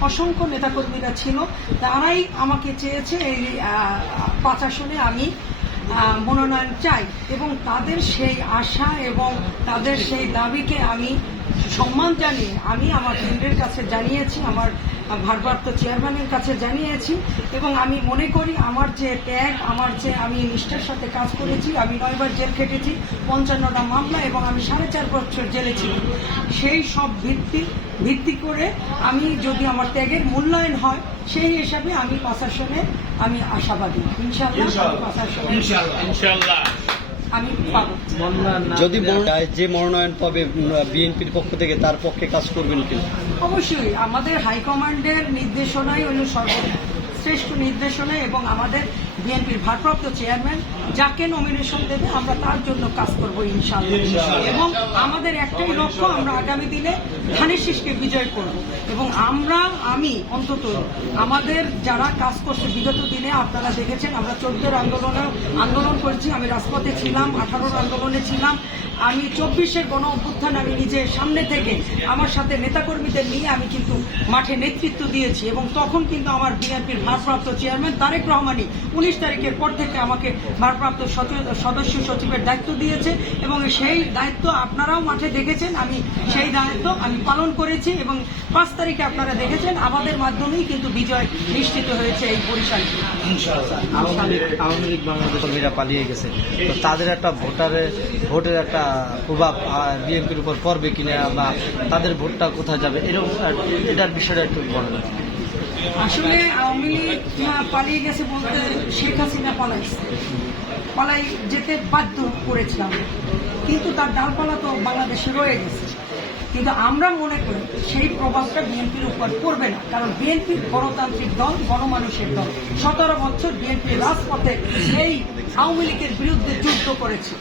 অসংখ্য নেতাকর্মীরা ছিল। তারাই আমাকে চেয়েছে এই পাঁচ আসনে আমি মনোনয়ন চাই এবং তাদের সেই আশা এবং তাদের সেই দাবিকে আমি সম্মান জানিয়ে আমি আমার কেন্দ্রের কাছে জানিয়েছি, আমার ভারপ্রাপ্ত চেয়ারম্যানের কাছে জানিয়েছি এবং আমি মনে করি আমার যে ত্যাগ আমার যে আমি নিষ্ঠার সাথে কাজ করেছি আমি নয়বার জেল খেটেছি পঞ্চান্নটা মামলা এবং আমি সাড়ে চার বছর জেলে ছিলাম। সেই সব ভিত্তি ভিত্তি করে আমি যদি আমার ত্যাগের মূল্যায়ন হয় সেই হিসাবে আমি প্রশাসনে আমি আশাবাদী। ইনশাল্লাহ আমি ইনশাল্লাহ আমি যদি যে মনোনয়ন পাবে বিএনপির পক্ষ থেকে তার পক্ষে কাজ করবেন কিনা? অবশ্যই আমাদের হাইকমান্ডের নির্দেশনাই হল সর্বশ্রেষ্ঠ নির্দেশনা এবং আমাদের বিএনপির ভারপ্রাপ্ত চেয়ারম্যান যাকে নমিনেশন দেবে আমরা তার জন্য কাজ করব ইনশাআল্লাহ। এবং আমাদের একটাই লক্ষ্য আমরা আগামী দিনে ধানের শীষকে বিজয় করব। এবং আমরা আমি অন্তত আমাদের যারা কাজ করছে বিগত দিনে আপনারা দেখেছেন আমরা চোদ্দোর আন্দোলনে আন্দোলন করেছি আমি রাজপথে ছিলাম আঠারোর আন্দোলনে ছিলাম আমি চব্বিশের গণ অভ্যুত্থান আমি নিজে সামনে থেকে আমার সাথে নেতাকর্মীদের নিয়ে আমি কিন্তু মাঠে নেতৃত্ব দিয়েছি এবং তখন কিন্তু আমার বিএনপির ভারপ্রাপ্ত চেয়ারম্যান তারেক রহমানই উনিশ তারিখের পর থেকে আমাকে ভারপ্রাপ্ত সদস্য সচিবের দায়িত্ব দিয়েছে এবং সেই দায়িত্ব আপনারাও মাঠে দেখেছেন, আমি সেই দায়িত্ব আমি পালন করেছি এবং পাঁচ তারিখে আপনারা দেখেছেন, আমাদের মাধ্যমেই কিন্তু বিজয় নিশ্চিত হয়েছে এই বরিশালে আওয়ামী লীগ বাংলাদেশ পালিয়ে গেছে। তাদের একটা ভোটারের ভোটের একটা প্রভাব বিএনপির উপর পড়বে কিনা বা তাদের ভোটটা কোথায় যাবে, এরকম এটার বিষয়টা একটু বলেন। আসলে আওয়ামী লীগ পালিয়ে গেছে বলতে শেখ হাসিনা পালাইছে। পালাই যেতে বাধ্য করেছিলাম। কিন্তু তার ডালপালা তো বাংলাদেশে রয়ে গেছে। কিন্তু আমরা মনে করি সেই প্রভাবটা বিএনপির উপর পড়বে না। কারণ বিএনপি গণতান্ত্রিক দল, গণমানুষের দল। সতেরো বছর বিএনপি রাজপথে সেই আওয়ামী লীগের বিরুদ্ধে যুদ্ধ করেছে।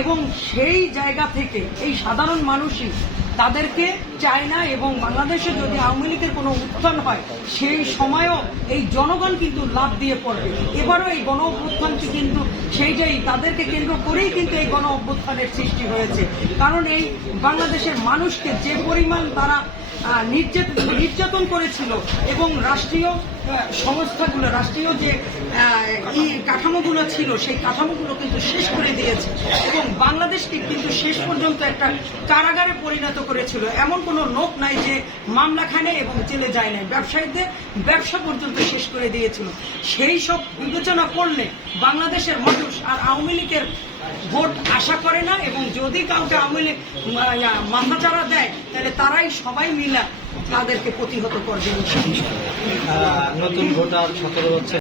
এবং সেই জায়গা থেকে এই সাধারণ মানুষই তাদেরকে চায়না এবং বাংলাদেশে যদি আওয়ামী লীগের কোনো উত্থান হয়, সেই সময়ও এই জনগণ কিন্তু লাভ দিয়ে পড়বে। এবারও এই গণ অভ্যুত্থানটি কিন্তু সেই সেইটাই তাদেরকে কেন্দ্র করেই কিন্তু এই গণ অভ্যুত্থানের সৃষ্টি হয়েছে। কারণ এই বাংলাদেশের মানুষকে যে পরিমাণ তারা নির্যাতন করেছিল এবং রাষ্ট্রীয় সংস্থাগুলো রাষ্ট্রীয় যে আহ, ই কাঠামোগুলো ছিল সেই কাঠামোগুলো কিন্তু শেষ করে দিয়েছে এবং বাংলাদেশকে কিন্তু শেষ পর্যন্ত একটা কারাগারে পরিণত করেছিল। এমন কোনো লোক নাই যে মামলাখানে এবং জেলে যায় নাই। ব্যবসায়ীদের ব্যবসা পর্যন্ত শেষ করে দিয়েছিল। সেই সব বিবেচনা করলে বাংলাদেশের মানুষ আর আওয়ামী লীগের ভোট আশা করে না এবং যদি কাউকে আওয়ামী লীগ মাথাচাড়া দেয়, তাহলে তারাই সবাই মিলা তাদেরকে প্রতিহত করবে। নতুন ভোটার সতেরো হচ্ছে